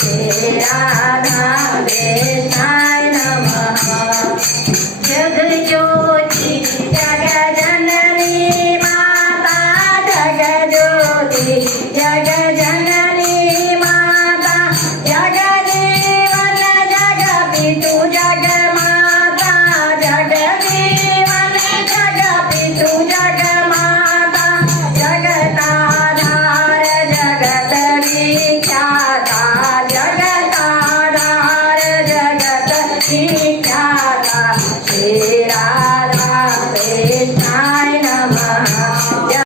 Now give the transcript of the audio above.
श्री राधा कृष्णाय नमः। जगज्योति जगजननी माता जगज्योति जगजननी माता जगजीवन जगपितु जगमाता जगजीवन जगपितु जगमाता जगताधार जगत विख्याता जगताधार जगत विख्याता श्री